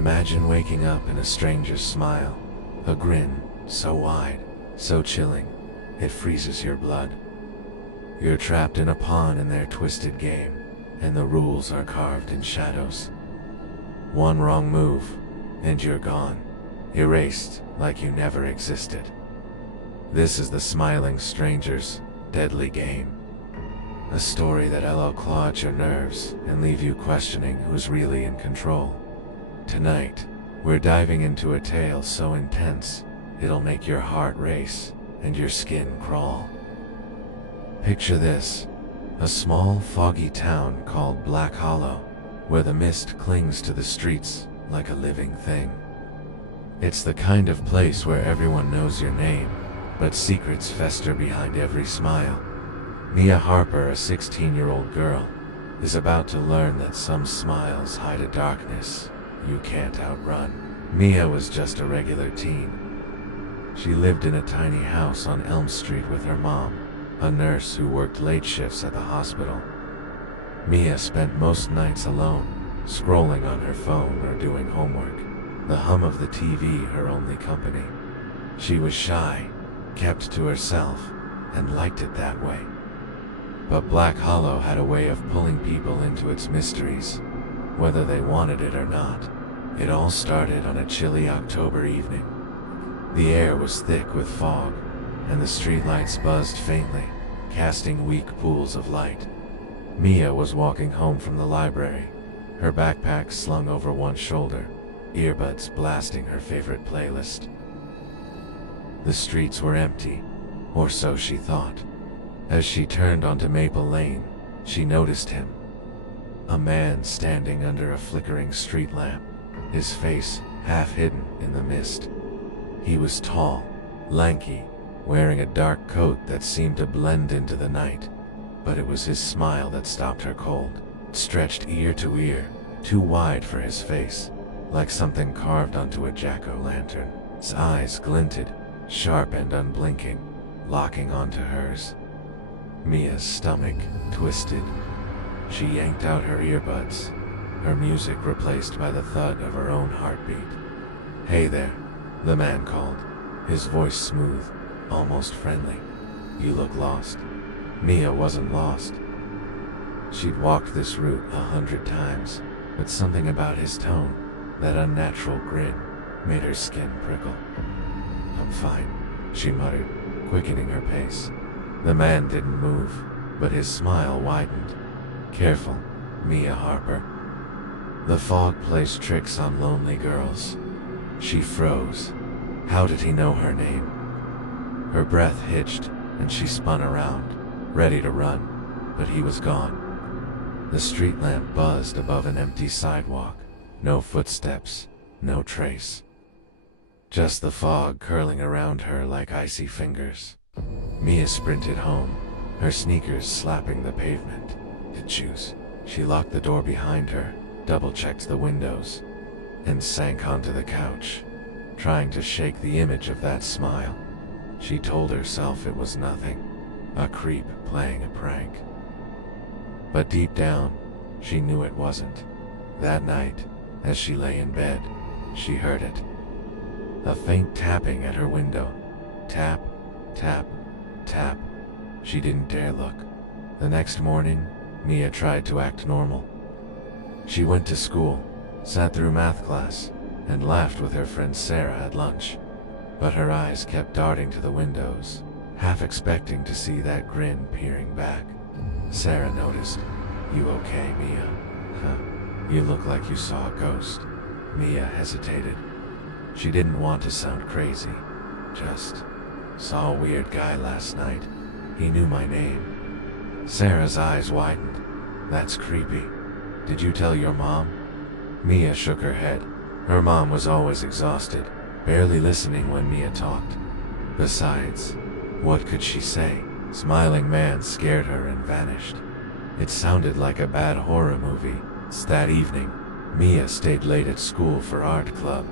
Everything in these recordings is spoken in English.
Imagine waking up in a stranger's smile, a grin so wide, so chilling, it freezes your blood. You're trapped in a pawn in their twisted game, and the rules are carved in shadows. One wrong move, and you're gone, erased like you never existed. This is the Smiling Stranger's deadly game. A story that'll claw at your nerves and leave you questioning who's really in control. Tonight, we're diving into a tale so intense, it'll make your heart race and your skin crawl. Picture this, a small, foggy town called Black Hollow, where the mist clings to the streets like a living thing. It's the kind of place where everyone knows your name, but secrets fester behind every smile. Mia Harper, a 16-year-old girl, is about to learn that some smiles hide a darkness you can't outrun. Mia was just a regular teen. She lived in a tiny house on Elm Street with her mom, a nurse who worked late shifts at the hospital. Mia spent most nights alone, scrolling on her phone or doing homework, the hum of the TV her only company. She was shy, kept to herself, and liked it that way. But Black Hollow had a way of pulling people into its mysteries, whether they wanted it or not. It all started on a chilly October evening. The air was thick with fog, and the streetlights buzzed faintly, casting weak pools of light. Mia was walking home from the library, her backpack slung over one shoulder, earbuds blasting her favorite playlist. The streets were empty, or so she thought. As she turned onto Maple Lane, she noticed him. A man standing under a flickering street lamp, his face half hidden in the mist. He was tall, lanky, wearing a dark coat that seemed to blend into the night, but it was his smile that stopped her cold. It stretched ear to ear, too wide for his face, like something carved onto a jack-o'-lantern. His eyes glinted, sharp and unblinking, locking onto hers. Mia's stomach twisted. She yanked out her earbuds, her music replaced by the thud of her own heartbeat. "Hey there," the man called, his voice smooth, almost friendly. "You look lost." Mia wasn't lost. She'd walked this route 100 times, but something about his tone, that unnatural grin, made her skin prickle. "I'm fine," she muttered, quickening her pace. The man didn't move, but his smile widened. "Careful, Mia Harper. The fog plays tricks on lonely girls." She froze. How did he know her name? Her breath hitched, and she spun around, ready to run, but he was gone. The street lamp buzzed above an empty sidewalk. No footsteps, no trace. Just the fog curling around her like icy fingers. Mia sprinted home, her sneakers slapping the pavement. To choose, she locked the door behind her, double-checked the windows, and sank onto the couch, trying to shake the image of that smile. She told herself it was nothing, a creep playing a prank. But deep down, she knew it wasn't. That night, as she lay in bed, she heard it. A faint tapping at her window. Tap, tap, tap. She didn't dare look. The next morning, Mia tried to act normal. She went to school, sat through math class, and laughed with her friend Sarah at lunch. But her eyes kept darting to the windows, half expecting to see that grin peering back. Sarah noticed. "You okay, Mia? Huh? You look like you saw a ghost." Mia hesitated. She didn't want to sound crazy. Just, "Saw a weird guy last night. He knew my name." Sarah's eyes widened. "That's creepy. Did you tell your mom?" Mia shook her head. Her mom was always exhausted, barely listening when Mia talked. Besides, what could she say? Smiling Man scared her and vanished. It sounded like a bad horror movie. That evening, Mia stayed late at school for art club.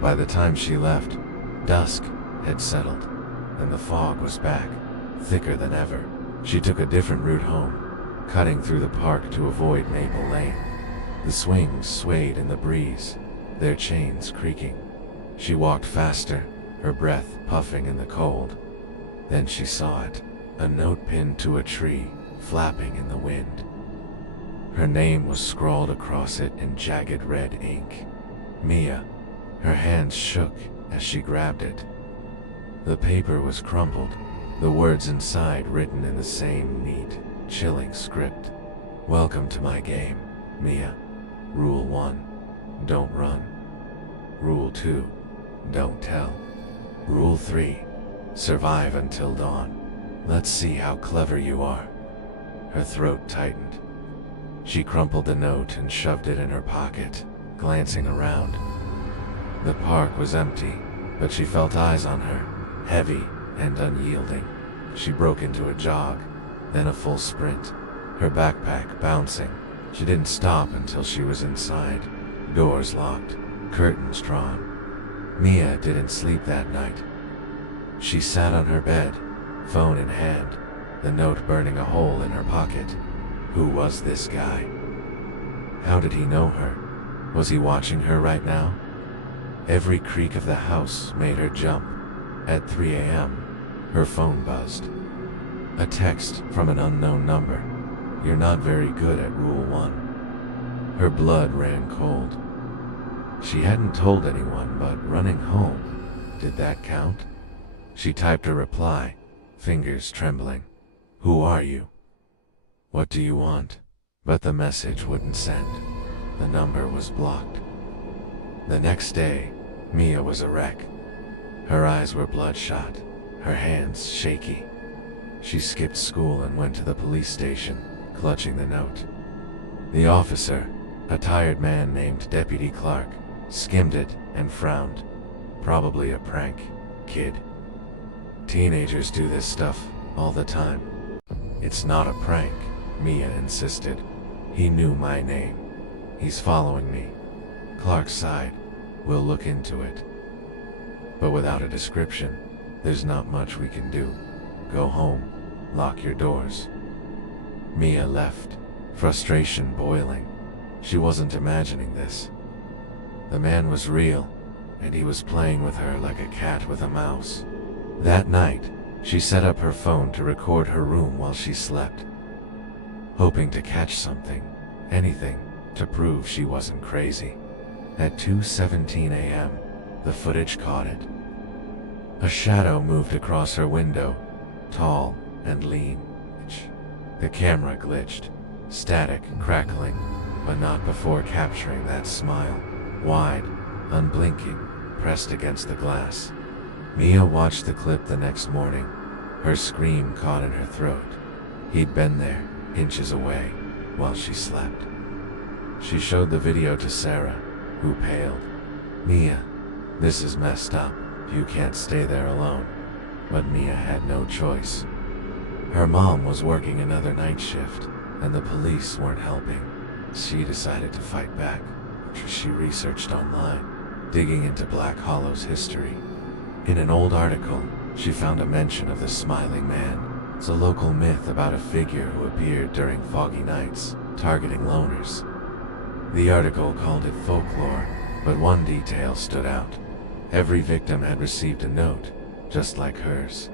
By the time she left, dusk had settled, and the fog was back, thicker than ever. She took a different route home, cutting through the park to avoid Maple Lane. The swings swayed in the breeze, their chains creaking. She walked faster, her breath puffing in the cold. Then she saw it, a note pinned to a tree, flapping in the wind. Her name was scrawled across it in jagged red ink. Mia. Her hands shook as she grabbed it. The paper was crumpled, the words inside written in the same neat, chilling script. Welcome to my game, Mia. Rule 1. Don't run. Rule 2. Don't tell. Rule 3. Survive until dawn. Let's see how clever you are. Her throat tightened. She crumpled the note and shoved it in her pocket, glancing around. The park was empty, but she felt eyes on her, heavy and unyielding. She broke into a jog, then a full sprint, her backpack bouncing. She didn't stop until she was inside, doors locked, curtains drawn. Mia didn't sleep that night. She sat on her bed, phone in hand, the note burning a hole in her pocket. Who was this guy? How did he know her? Was he watching her right now? Every creak of the house made her jump. At 3 a.m., her phone buzzed. A text from an unknown number. You're not very good at Rule 1. Her blood ran cold. She hadn't told anyone, but running home, did that count? She typed a reply, fingers trembling. Who are you? What do you want? But the message wouldn't send. The number was blocked. The next day, Mia was a wreck. Her eyes were bloodshot, her hands shaky. She skipped school and went to the police station, clutching the note. The officer, a tired man named Deputy Clark, skimmed it and frowned. Probably a prank, kid. Teenagers do this stuff all the time. It's not a prank, Mia insisted. He knew my name. He's following me. Clark sighed. We'll look into it. But without a description, there's not much we can do. Go home. Lock your doors. Mia left, frustration boiling. She wasn't imagining this. The man was real, and he was playing with her like a cat with a mouse. That night, she set up her phone to record her room while she slept, hoping to catch something, anything, to prove she wasn't crazy. At 2:17 a.m., the footage caught it. A shadow moved across her window, tall and lean. The camera glitched, static crackling, but not before capturing that smile, wide, unblinking, pressed against the glass. Mia watched the clip the next morning, her scream caught in her throat. He'd been there, inches away, while she slept. She showed the video to Sarah, who paled. Mia, this is messed up. You can't stay there alone. But Mia had no choice. Her mom was working another night shift, and the police weren't helping. She decided to fight back. She researched online, digging into Black Hollow's history. In an old article, she found a mention of the Smiling Man. It's a local myth about a figure who appeared during foggy nights, targeting loners. The article called it folklore, but one detail stood out. Every victim had received a note, just like hers.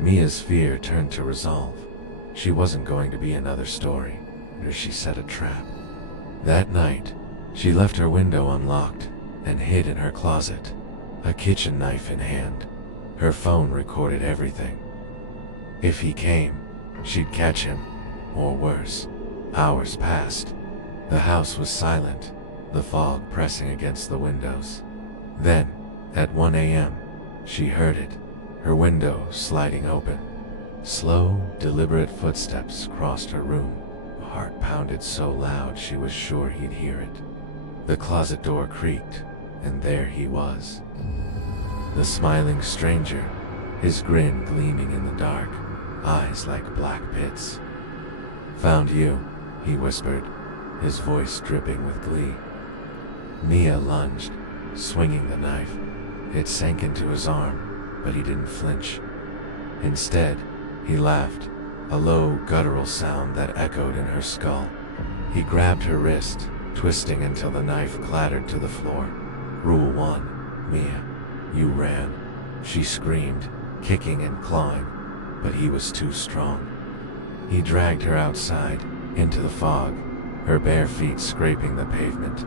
Mia's fear turned to resolve. She wasn't going to be another story, or she set a trap. That night, she left her window unlocked and hid in her closet, a kitchen knife in hand. Her phone recorded everything. If he came, she'd catch him, or worse. Hours passed. The house was silent, the fog pressing against the windows. Then, at 1 a.m., she heard it, her window sliding open. Slow, deliberate footsteps crossed her room. Her heart pounded so loud she was sure he'd hear it. The closet door creaked, and there he was. The smiling stranger, his grin gleaming in the dark, eyes like black pits. Found you, he whispered, his voice dripping with glee. Mia lunged, swinging the knife. It sank into his arm, but he didn't flinch. Instead, he laughed, a low, guttural sound that echoed in her skull. He grabbed her wrist, twisting until the knife clattered to the floor. Rule 1, Mia. You ran. She screamed, kicking and clawing, but he was too strong. He dragged her outside, into the fog, her bare feet scraping the pavement.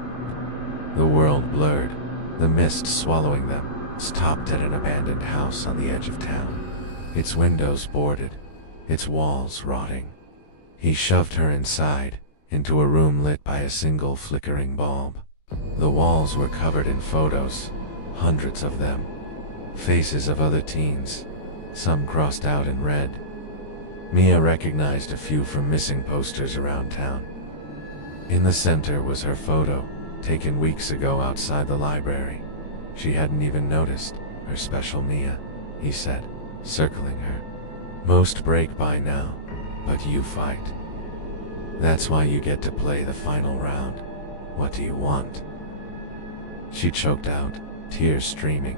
The world blurred, the mist swallowing them, stopped at an abandoned house on the edge of town. Its windows boarded, its walls rotting. He shoved her inside, into a room lit by a single flickering bulb. The walls were covered in photos, hundreds of them. Faces of other teens, some crossed out in red. Mia recognized a few from missing posters around town. In the center was her photo, taken weeks ago outside the library. She hadn't even noticed. Her special Mia, he said, circling her. Most break by now, but you fight. That's why you get to play the final round. What do you want? She choked out, tears streaming.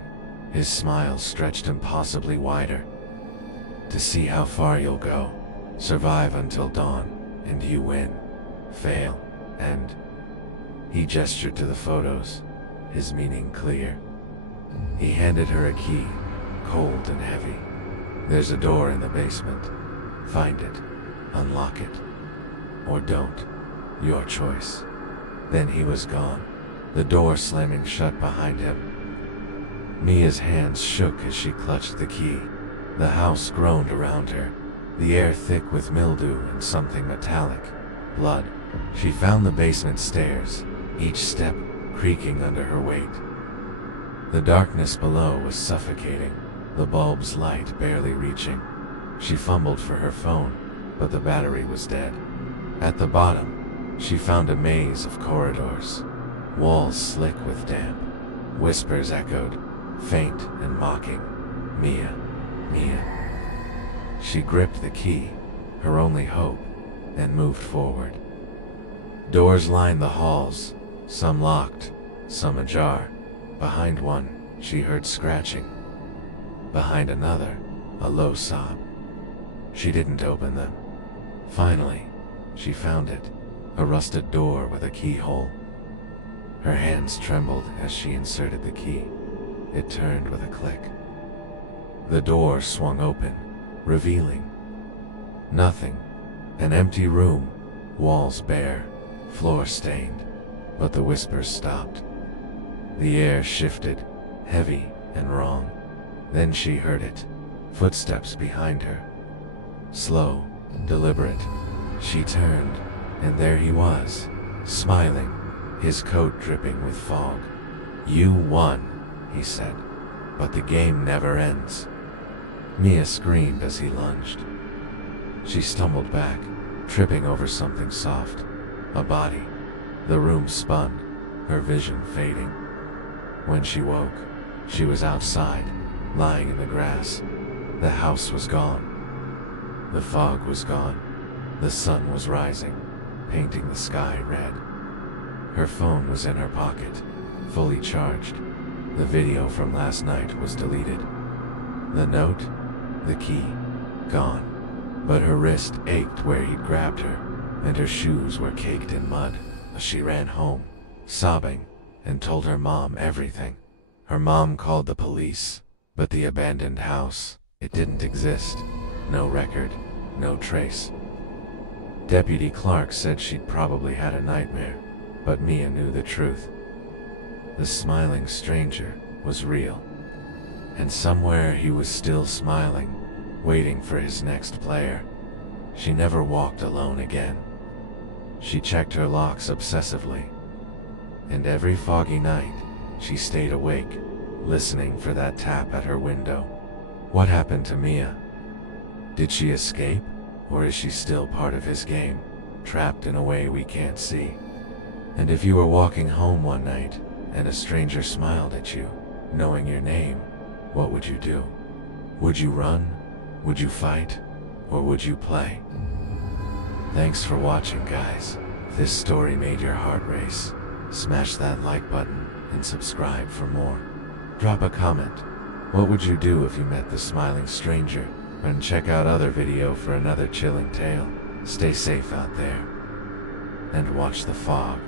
His smile stretched impossibly wider. To see how far you'll go. Survive until dawn, and you win. Fail, and... He gestured to the photos, his meaning clear. He handed her a key, cold and heavy. There's a door in the basement. Find it, unlock it, or don't. Your choice. Then he was gone, the door slamming shut behind him. Mia's hands shook as she clutched the key. The house groaned around her, the air thick with mildew and something metallic. Blood. She found the basement stairs, each step creaking under her weight. The darkness below was suffocating, the bulb's light barely reaching. She fumbled for her phone, but the battery was dead. At the bottom, she found a maze of corridors, walls slick with damp. Whispers echoed, faint and mocking. Mia, Mia. She gripped the key, her only hope, and moved forward. Doors lined the halls, some locked, some ajar. Behind one, she heard scratching. Behind another, a low sob. She didn't open them. Finally, she found it, a rusted door with a keyhole. Her hands trembled as she inserted the key. It turned with a click. The door swung open, revealing nothing. An empty room, walls bare, floor stained, but the whispers stopped. The air shifted, heavy and wrong. Then she heard it, footsteps behind her. Slow, deliberate. She turned, and there he was, smiling, his coat dripping with fog. You won, he said, but the game never ends. Mia screamed as he lunged. She stumbled back, tripping over something soft. A body. The room spun, her vision fading. When she woke, she was outside, lying in the grass. The house was gone. The fog was gone. The sun was rising, painting the sky red. Her phone was in her pocket, fully charged. The video from last night was deleted. The note, the key, gone. But her wrist ached where he'd grabbed her, and her shoes were caked in mud. She ran home, sobbing, and told her mom everything. Her mom called the police, but the abandoned house, it didn't exist. No record, no trace. Deputy Clark said she'd probably had a nightmare, but Mia knew the truth. The smiling stranger was real, and somewhere he was still smiling, waiting for his next player. She never walked alone again. She checked her locks obsessively, and every foggy night, she stayed awake, listening for that tap at her window. What happened to Mia? Did she escape, or is she still part of his game, trapped in a way we can't see? And if you were walking home one night, and a stranger smiled at you, knowing your name, what would you do? Would you run? Would you fight? Or would you play? Thanks for watching, guys. If this story made your heart race, smash that like button and subscribe for more. Drop a comment. What would you do if you met the smiling stranger? And check out other video for another chilling tale. Stay safe out there. And watch the fog.